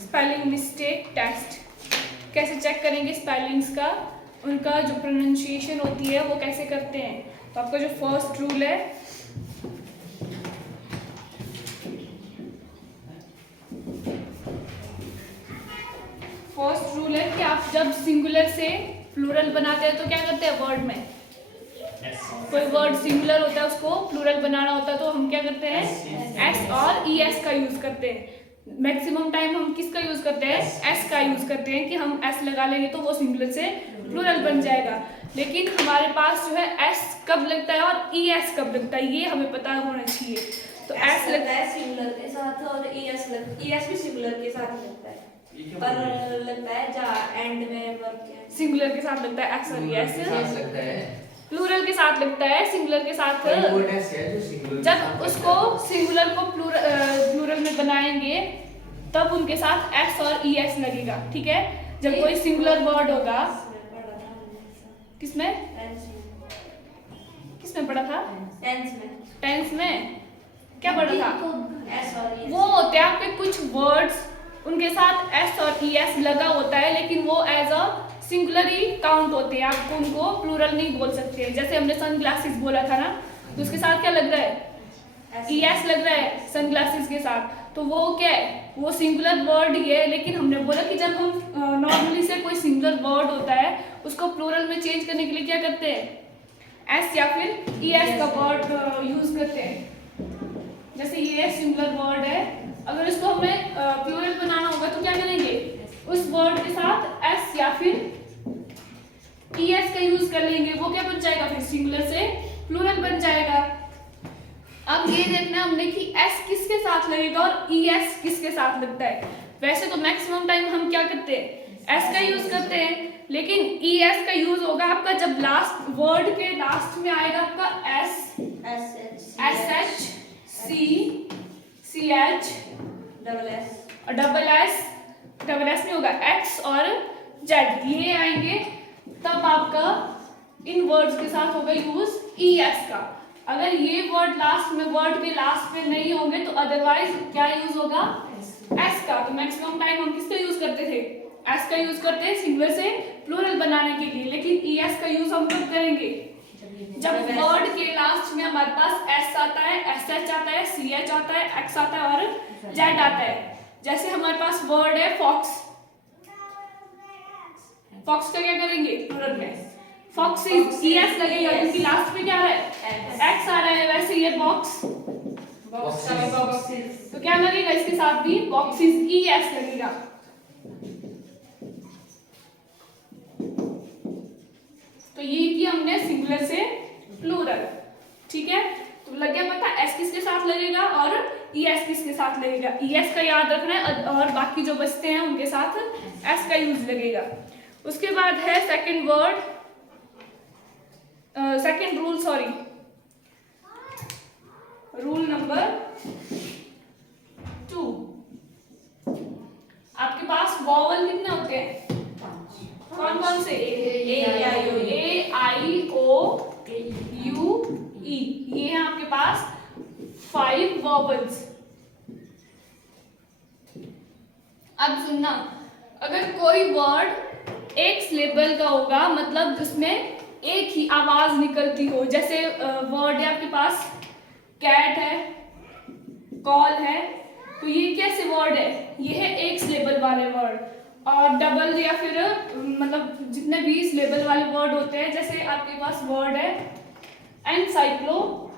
Spelling mistake test कैसे check करेंगे spellings का, उनका जो प्रोनाउंसिएशन होती है वो कैसे करते हैं। तो आपका जो फर्स्ट रूल है, फर्स्ट रूल है कि आप जब सिंगुलर से प्लूरल बनाते हैं तो क्या करते हैं, वर्ड में कोई वर्ड सिंगुलर होता है उसको प्लूरल बनाना होता है तो हम क्या करते हैं, एस और ई एस का यूज करते हैं। मैक्सिमम टाइम हम किसका यूज करते हैं, एस का यूज करते हैं कि हम एस लगा लेंगे तो वो सिंगुलर से प्लूरल बन जाएगा। लेकिन हमारे पास जो है एस कब लगता है और ई एस कब लगता है ये हमें पता होना चाहिए। तो एस लगता है सिंगुलर के साथ और ई एस भी सिंगुलर के साथ लगता है, पर लगता है जहाँ एंड में वर्ग सिंगुलर के साथ लगता है एस और ई एस लगता है, प्लूरल के साथ लगता है, सिंगुलर के साथ जब उसको सिंगुलर को प्लूरल में बनाएंगे तब उनके साथ एस और ई एस लगेगा। ठीक है, जब कोई सिंगुलर वर्ड होगा, किसमें पढ़ा था, टेंस में क्या पढ़ा था, वो होते हैं आपके कुछ वर्ड्स उनके साथ एस और ई एस लगा होता है लेकिन वो एज अ सिंगुलर ही काउंट होते हैं, आपको उनको प्लूरल नहीं बोल सकते। जैसे हमने सन ग्लासेस बोला था ना, तो उसके साथ क्या लग रहा है, ई एस लग रहा है सन ग्लासेस के साथ, तो वो क्या है, वो सिंगुलर वर्ड ही है। लेकिन हमने बोला कि जब हम नॉर्मली से कोई सिंगुलर वर्ड होता है उसको प्लूरल में चेंज करने के लिए क्या करते हैं, एस या फिर ई एस का वर्ड यूज करते हैं। जैसे ये सिंगुलर वर्ड है, अगर इसको हमें प्लूरल बनाना होगा तो क्या करेंगे, उस वर्ड के साथ एस या फिर ई एस का यूज कर लेंगे, वो क्या बन जाएगा, फिर सिंगुलर से प्लूरल बन जाएगा। अब ये देखना हमने कि एस किसके साथ लगेगा और ई एस किसके साथ लगता है। वैसे तो मैक्सिमम टाइम हम क्या करते हैं, एस का यूज करते हैं, लेकिन ई एस का यूज होगा आपका जब लास्ट वर्ड के लास्ट में आएगा आपका S H C H double S में होगा एक्स और जेड, ये आएंगे तब आपका इन वर्ड्स के साथ होगा यूज ई एस का। अगर ये वर्ड लास्ट में, वर्ड के लास्ट में नहीं होंगे तो अदरवाइज क्या यूज होगा, एस का। तो मैक्सिमम टाइम हम किसका यूज करते थे, एस का यूज करते हैं सिंगुलर से प्लूरल बनाने के लिए। लेकिन ई एस का यूज हम कब करेंगे, जब वर्ड के लास्ट में हमारे पास एस आता है, एस एच आता है, सी एच आता है, एक्स आता है और जेड आता है। जैसे हमारे पास वर्ड है फॉक्स, फॉक्स का क्या करेंगे, प्लूरल में फॉक्सीज, ई एस लगेगा क्योंकि लास्ट में क्या है, एक्स आ रहा है। वैसे ये बॉक्स, तो क्या लगेगा इसके साथ भी बॉक्सीज, ई एस लगेगा। तो ये किया हमने सिंगुलर से प्लूरल। ठीक है, तो लग गया पता एस किसके साथ लगेगा और ई एस किसके साथ लगेगा। ई एस का याद रखना है और बाकी जो बचते हैं उनके साथ एस का यूज लगेगा। उसके बाद है second word, second rule, sorry rule number 2। आपके पास वॉवल कितने होते हैं, कौन कौन से, ए आई ओ यू ई, ये है आपके पास 5 वॉवल्स। अब सुनना, अगर कोई वर्ड एक सिलेबल का होगा, मतलब जिसमें एक ही आवाज निकलती हो, जैसे वर्ड है आपके पास कैट है, कॉल है, तो ये कैसे वर्ड है, ये है एक सिलेबल वाले वर्ड। और डबल या फिर मतलब जितने भी सिलेबल वाले वर्ड होते हैं, जैसे आपके पास वर्ड है एनसाइक्लोपीडिया,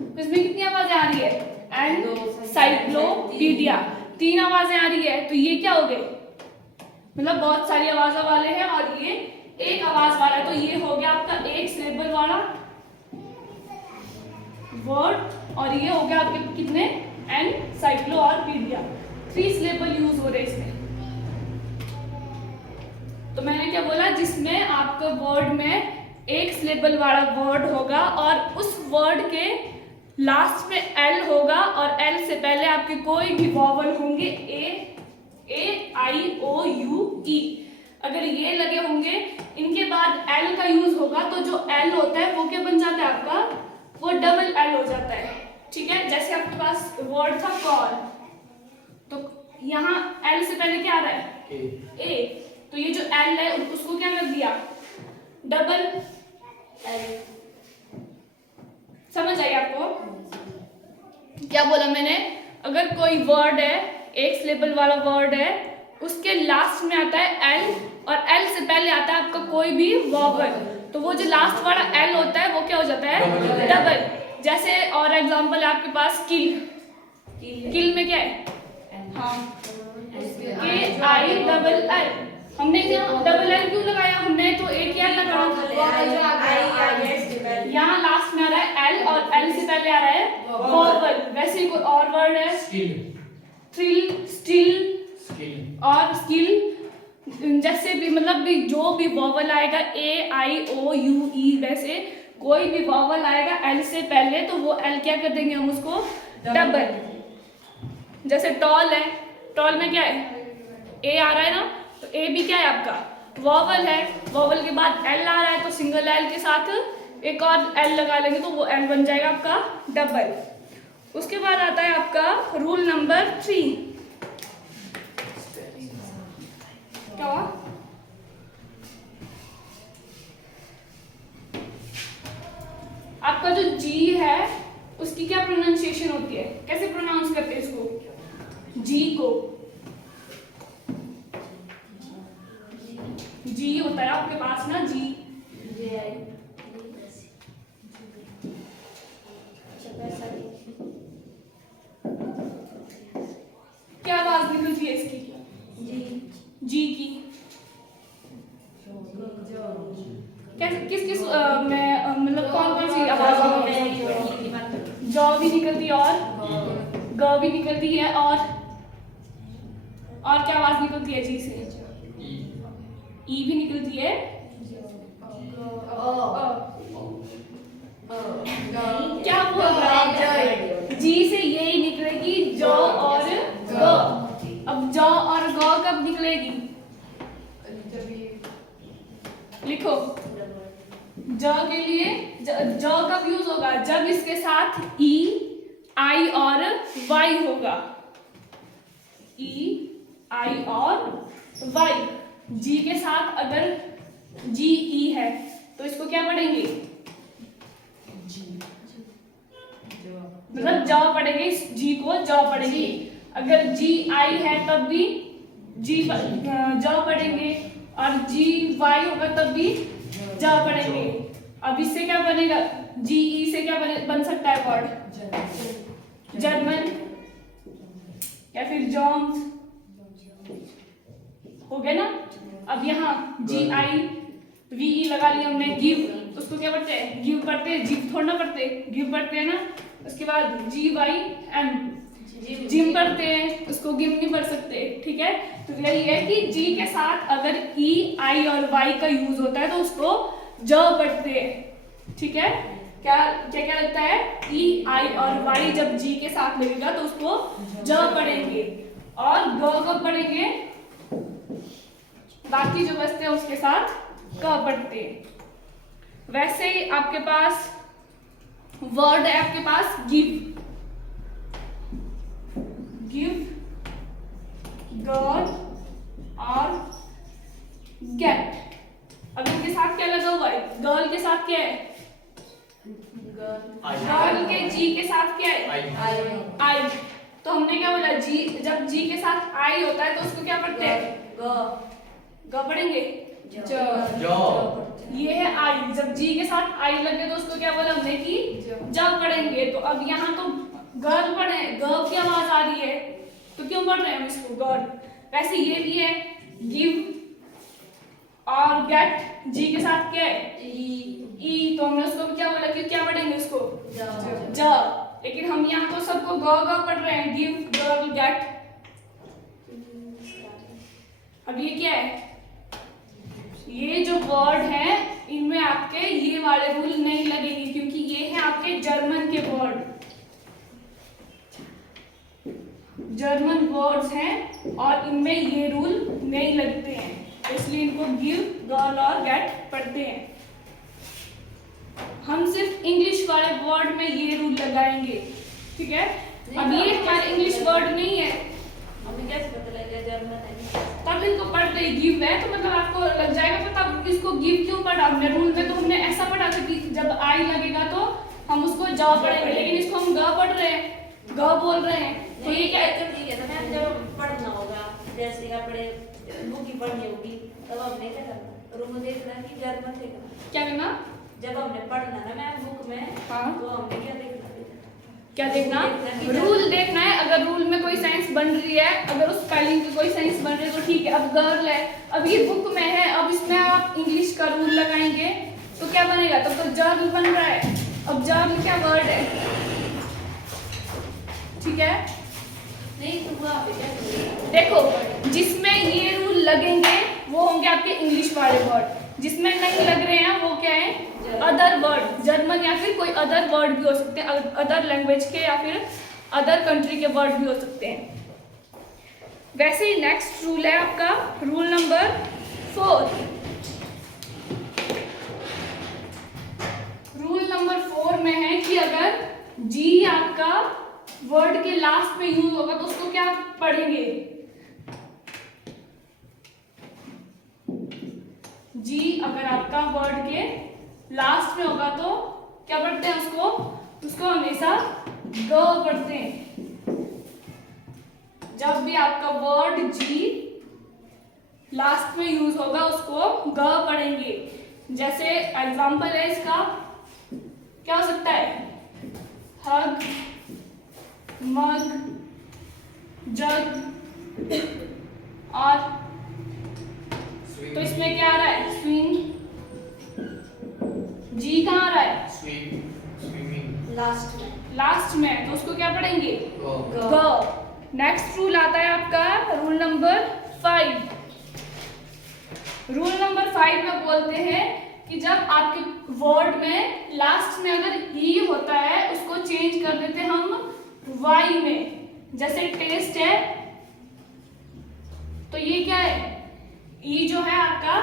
तो इसमें कितनी आवाजें आ रही है, एनसाइक्लोपीडिया, 3 आवाजें आ रही है। तो ये क्या हो गए, मतलब बहुत सारी आवाजों वाले हैं और ये एक आवाज वाला है। तो ये हो गया आपका एक सिलेबल वाला वर्ड और ये हो गया आपके कितने, एनसाइक्लो और पीडिया, 3 सिलेबल यूज हो रहे इसमें। तो मैंने क्या बोला, जिसमें आपके वर्ड में एक सिलेबल वाला वर्ड होगा और उस वर्ड के लास्ट में एल होगा और एल से पहले आपके कोई भी वॉवल होंगे, ए आई ओ यू ई, अगर ये लगे होंगे इनके बाद एल का यूज होगा तो जो एल होता है वो क्या हो जाता है, ठीक है। जैसे आपके पास वर्ड था कॉल, तो यहाँ एल से पहले क्या आ रहा है, ए, तो ये जो एल है उसको क्या कर दिया, डबल एल। समझ आई आपको क्या बोला मैंने? अगर कोई वर्ड है, एक सिलेबल वाला वर्ड है, उसके लास्ट में आता है एल और एल से पहले आता है आपका कोई भी वॉवल, तो वो जो लास्ट वाला एल होता है वो क्या हो जाता है, डबल। जैसे और एग्जांपल है आपके पास किल, किल में क्या है, हाँ के आई डबल एल। हमने डबल एल क्यों लगाया, हमने तो एक ही एल लगाया, यहाँ लास्ट में आ रहा है एल और एल से पहले आ रहा है वॉवल। वैसे ही कोई और वर्ड है थ्रिल, स्टिल और स्किल, जैसे भी मतलब भी जो भी वॉवल आएगा ए आई ओ यू ई, वैसे कोई भी वॉवल आएगा एल से पहले तो वो एल क्या कर देंगे हम उसको, डबल। जैसे टॉल है, टॉल में क्या है, ए आ रहा है ना, तो ए भी क्या है आपका वॉवल है, वॉवल के बाद एल आ रहा है तो सिंगल एल के साथ एक और एल लगा लेंगे तो वो एल बन जाएगा आपका डबल। उसके बाद आता है आपका रूल नंबर 3। क्या हुआ? आपका जो जी है उसकी क्या प्रोनाउंसिएशन होती है, कैसे प्रोनाउंस करते हैं इसको, जी को, जी होता है आपके पास ना, जी, क्या आवाज निकलती है इसकी, जी की, कैसे किस किस में मतलब कौन कौन सी आवाज, जॉ भी निकलती है और ग भी निकलती है, और क्या आवाज निकलती है जी से, ई भी निकलती है, क्या बोल जी से यही निकलेगी जॉ और ग। अब जॉ और ग कब निकलेगी, लिखो, ज के लिए ज कब यूज होगा, जब इसके साथ ई आई और वाई होगा, ई आई और वाई। जी के साथ अगर जी ई है तो इसको क्या पढ़ेंगे, मतलब ज पढ़ेंगे, इस जी को ज पढ़ेंगे। अगर जी आई है तब भी जी ज पढ़ेंगे, और जी वाई होगा तब भी ज पढ़ेंगे। अब इससे क्या बनेगा, जी ई से क्या बन सकता है वर्ड, जर्मन या फिर जॉन्स, हो गया ना। अब यहाँ जी आई वी ई लगा लिया हमने, गिव, उसको क्या पढ़ते हैं, गिव पढ़ते हैं, जिम थोड़ा ना पढ़ते, गिव पढ़ते हैं ना। उसके बाद जी वाई एंड जिम पढ़ते हैं, उसको गिव नहीं पढ़ सकते, ठीक है। तो यही है कि जी के साथ अगर ई आई और वाई का यूज होता है तो उसको ज पढ़ते हैं, ठीक है। क्या क्या क्या लगता है, ई आई और वाई जब जी के साथ लगेगा तो उसको ज पढ़ेंगे, और ग कब पढ़ेंगे, बाकी जो बचते हैं उसके साथ क पढ़ते हैं। वैसे ही आपके पास वर्ड है, आपके पास गिव, गिव, गॉड और गेट। अब इनके साथ क्या लगा हुआ है, गर्ल के साथ क्या है, गर्ल के जी के साथ क्या है, आई। तो हमने क्या बोला, जी जब जी के साथ आई होता है तो उसको क्या पढ़ते हैं, ग पढ़ेंगे, ये है आई। जब जी के साथ आई लगे तो उसको क्या बोला हमने कि जब पढ़ेंगे। तो अब यहाँ तो गर्ल पढ़े, ग की आवाज आ रही है तो क्यों पढ़ रहे हैं हम इसको, गॉड। वैसे ये भी है, गिव और गेट जी के साथ क्या है, ई, तो हमने उसको क्या बोला कि क्या पढ़ेंगे उसको, ज। लेकिन हम यहाँ तो सबको ग पढ़ रहे हैं, गिव, गर्ल, गेट। अब ये क्या है, ये जो वर्ड है इनमें आपके ये वाले रूल नहीं लगेंगे, क्योंकि ये है आपके जर्मन के वर्ड, जर्मन वर्ड्स हैं और इनमें ये रूल नहीं लगते हैं, इसलिए इनको गिव, गर्ल और गेट पढ़ते हैं। हम सिर्फ इंग्लिश इंग्लिश वाले वर्ड में ये रूल लगाएंगे, ठीक है। अब ये हमारे इंग्लिश वर्ड नहीं है, हमें कैसे पता लगेगा जर्मन है? तब इनको पढ़ते ही गिव है तो मतलब आपको लग जाएगा पता इसको गिव क्यों पढ़ा हमने। रूल में तो हमने ऐसा पढ़ा था कि जब आई लगेगा तो हम उसको ज पढ़ेंगे, लेकिन इसको हम ग पढ़ रहे हैं, ग बोल रहे हैं, तो ये क्या है? तो ठीक है, तो मैम जब पढ़ना होगा, जैसे अपने बुक की पढ़नी होगी, तब हमने क्या करना, रूम देखना कि जर्मन देखना। क्या करना? जब हमने पढ़ना ना मैम बुक में, हाँ, तो हमने क्या देखना? क्या देखना? रूल देखना है। अगर रूल में कोई साइंस बन रही है, अगर उस स्पेलिंग की कोई साइंस बन रही है तो ठीक है। अब गर्ल है, अब ये बुक में है, अब इसमें आप इंग्लिश का रूल लगाएंगे तो क्या बनेगा? तब तो जर्ल बन रहा है। अब जर्ल क्या वर्ड है, ठीक है। नहीं तो वहाँ पे क्या करेंगे? देखो जिसमें ये रूल लगेंगे वो होंगे आपके इंग्लिश वाले वर्ड, जिसमें नहीं लग रहे हैं वो क्या है? अदर वर्ड, जर्मन या फिर कोई अदर वर्ड भी हो सकते हैं, अदर लैंग्वेज के या फिर अदर कंट्री के वर्ड भी हो सकते हैं। वैसे ही नेक्स्ट रूल है आपका रूल नंबर 4। रूल नंबर 4 में है कि अगर जी आपका वर्ड के लास्ट में यूज होगा तो उसको क्या पढ़ेंगे? जी अगर आपका वर्ड के लास्ट में होगा तो क्या पढ़ते हैं उसको? उसको हमेशा ग पढ़ते हैं। जब भी आपका वर्ड जी लास्ट में यूज होगा उसको ग पढ़ेंगे। जैसे एग्जांपल है इसका, क्या हो सकता है? हग, मग, जग और तो इसमें क्या आ रहा है? स्विंग। जी कहाँ आ रहा है? स्विमिंग लास्ट में तो उसको क्या पढ़ेंगे? ग। ग। नेक्स्ट रूल आता है आपका रूल नंबर 5। रूल नंबर 5 में बोलते हैं कि जब आपके वर्ड में लास्ट में अगर ई होता है उसको चेंज कर देते हैं हम वाई में। जैसे टेस्ट है तो ये क्या है? ई जो है आपका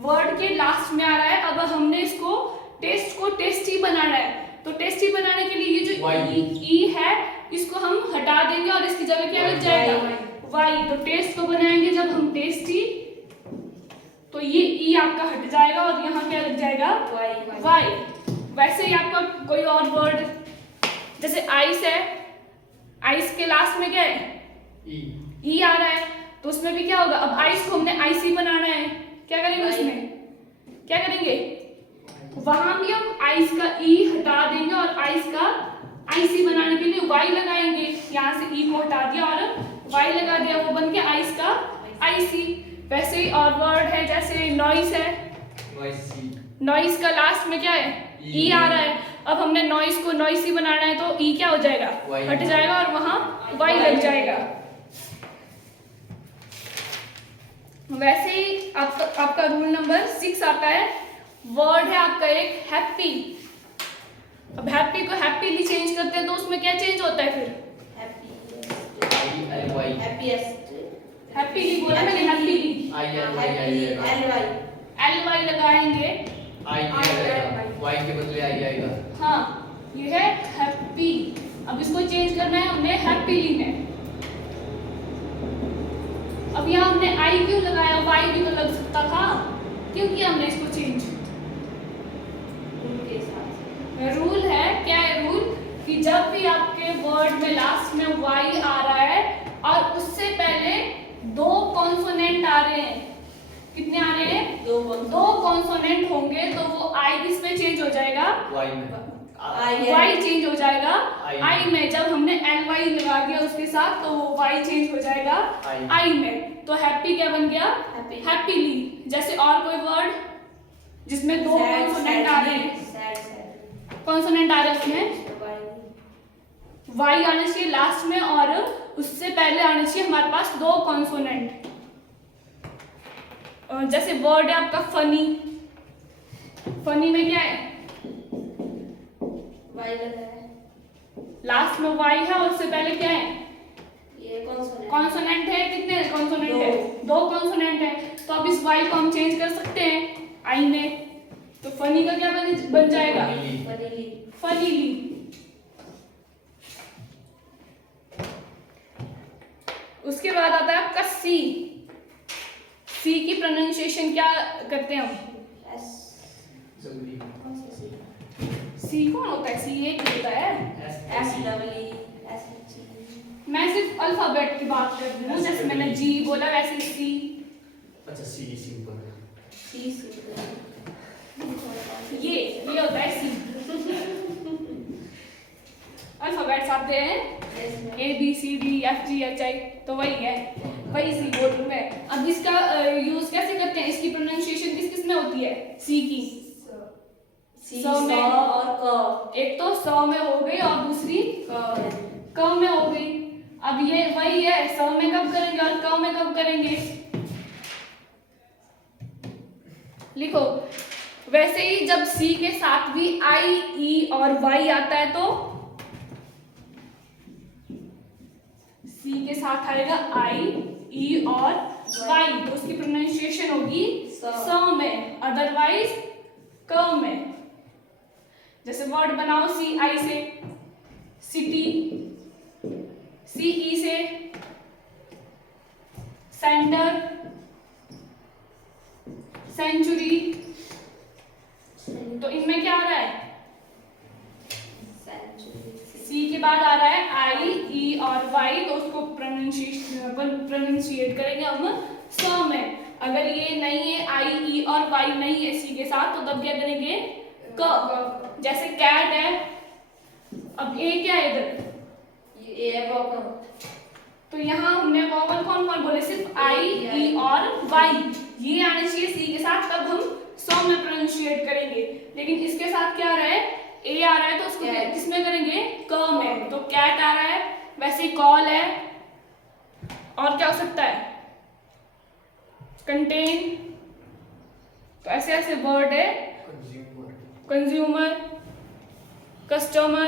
वर्ड के लास्ट में आ रहा है। अब हमने इसको टेस्ट को टेस्टी बनाना है, तो टेस्टी बनाने के लिए ये जो ई है इसको हम हटा देंगे और इसकी जगह क्या लग जाएगा? वाई। तो टेस्ट को बनाएंगे जब हम टेस्टी, तो ये ई आपका हट जाएगा और यहाँ क्या लग जाएगा? वाई। वैसे ही आपका कोई और वर्ड जैसे आइस है, आइस के लास्ट में क्या है? ई आ रहा है, तो उसमें भी क्या होगा? अब आइस को हमने आईसी बनाना है, क्या करेंगे? उसमें क्या करेंगे? वहां भी हम आइस का ई हटा देंगे और आइस का आईसी बनाने के लिए वाई लगाएंगे। यहाँ से ई को हटा दिया और वाई लगा दिया, वो बन गया आइस का आईसी। वैसे ही और वर्ड है जैसे नॉइस है, नॉइस का लास्ट में क्या है? ई आ रहा है। अब हमने नॉइस को नॉइसी बनाना है तो ई क्या हो जाएगा? हट जाएगा और वहां वाई लग जाएगा। वैसे ही आपका रूल नंबर 6 आता है। वर्ड है आपका एक हैप्पी। अब हैप्पी को हैप्पीली चेंज करते हैं तो उसमें क्या चेंज होता है फिर? हैप्पीली बोला मैंने, हैप्पीली एल वाई लगाएंगे, वाई के बदले आई आएगा। हाँ ये है हैप्पी। अब इसको चेंज करना है हमने हैप्पीली में। अब यहाँ हमने आई क्यों लगाया? वाई भी तो लग सकता था, क्यों किया हमने इसको चेंज? रूल है, क्या है रूल? कि जब भी आपके वर्ड में लास्ट में वाई आ रहा है और उससे पहले दो कॉन्सोनेंट आ रहे हैं, कितने आ रहे हैं? दो कॉन्सोनेंट होंगे तो वो आई किस में चेंज हो जाएगा? वाई में। वाई चेंज हो जाएगा आई में। जब हमने एल वाई लगा दिया उसके साथ तो वो वाई चेंज हो जाएगा आई में। तो हैप्पी क्या बन गया? हैप्पीली। जैसे और कोई वर्ड जिसमें दो कॉन्सोनेंट आ रहे हैं, कॉन्सोनेंट आ रहे हैं उसमें वाई आना चाहिए लास्ट में और उससे पहले आना चाहिए हमारे पास दो कॉन्सोनेंट। जैसे वर्ड है आपका फनी। फनी में क्या है? वाई लगा है, लास्ट में वाई है और उससे पहले क्या है? ये कॉन्सोनेंट है। कितने कॉन्सोनेंट है? दो कॉन्सोनेंट है। तो अब इस वाई को हम चेंज कर सकते हैं आई में। तो फनी का क्या बन जाएगा? Funny. फनीली। फनीली। उसके बाद आता है आपका सी। सी की प्रोनाउंसिएशन क्या करते हैं हम? एस। जल्दी। कौन सा सी? सी कौन होता है? सी एक होता है। S double E S G. मैं सिर्फ अल्फाबेट की बात कर रही हूँ, जैसे मैंने जी बोला वैसे सी। अच्छा सी सिंपल। सी सी। ये होता है सी। अल्फाबेट्स आते हैं A B C D F G H I, तो वही है, वही सी बोल रही हूँ मैं। अब इसका यूज कैसे करते हैं? इसकी प्रोनाउंसिएशन किस किस में होती है सी की? सी सौ में। और क। एक तो सौ में हो गई और दूसरी क। क में हो गई। अब ये वही है, सौ में कब करेंगे और क में कब करेंगे? लिखो। वैसे ही जब सी के साथ भी आई ई और वाई आता है तो सी के साथ आएगा आई ई और वाई, तो उसकी प्रोनाउंसिएशन होगी स में, अदरवाइज क में। जैसे वर्ड बनाओ सी आई से सिटी, सी ई से सेंटर, सेंचुरी, तो इनमें क्या आ रहा है? सी के बाद आ रहा है आई ई और वाई, तो उसको प्रोनाउंशिएट करेंगे हम स में। अगर ये नहीं है आई ई और वाई नहीं है सी के साथ, तो तब क्या करेंगे? क। जैसे कैट है, अब ए क्या है इधर? ये है वॉकर। तो यहाँ हमने वॉवल कौन कौन बोले? सिर्फ आई ई और वाई, ये आने चाहिए सी के साथ, तब हम स में प्रोनाउंशिएट करेंगे। लेकिन इसके साथ क्या आ रहा है? ए आ रहा है, तो उसको किसमें करेंगे? क में। तो कैट आ रहा है, वैसे ही कॉल है, और क्या हो सकता है? कंटेन। तो ऐसे ऐसे वर्ड है, कंज्यूमर, कस्टमर।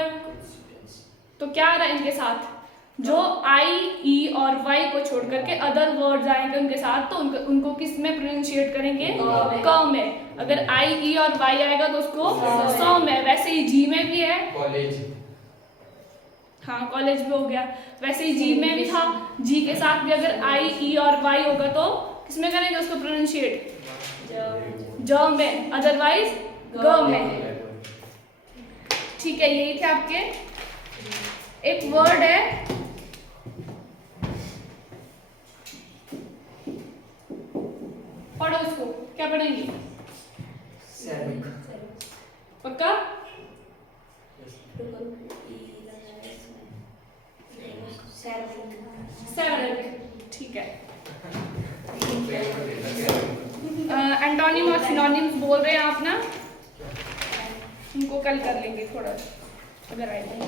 तो क्या आ रहा है इनके साथ? जो आई ई और वाई को छोड़ करके अदर वर्ड्स आएंगे उनके साथ, तो उनको किस में प्रोनाउंशिएट करेंगे? क में। अगर आई ई और वाई आएगा तो उसको स में। वैसे ही जी में भी है, कॉलेज। हाँ कॉलेज भी हो गया। वैसे ही जी में भी था, जी के साथ भी अगर आई ई और वाई होगा तो किसमें करेंगे उसको प्रोनाउंशिएट? ज में, अदरवाइज ग में। ठीक है, यही थे आपके। एक वर्ड है पढ़ो इसको, क्या पढ़ेंगे? पक्का? सेवेरिक, ठीक है। एंटोनिम और सिनोनिम्स बोल रहे हैं आप ना, उनको कल कर लेंगे थोड़ा, अगर आएगा।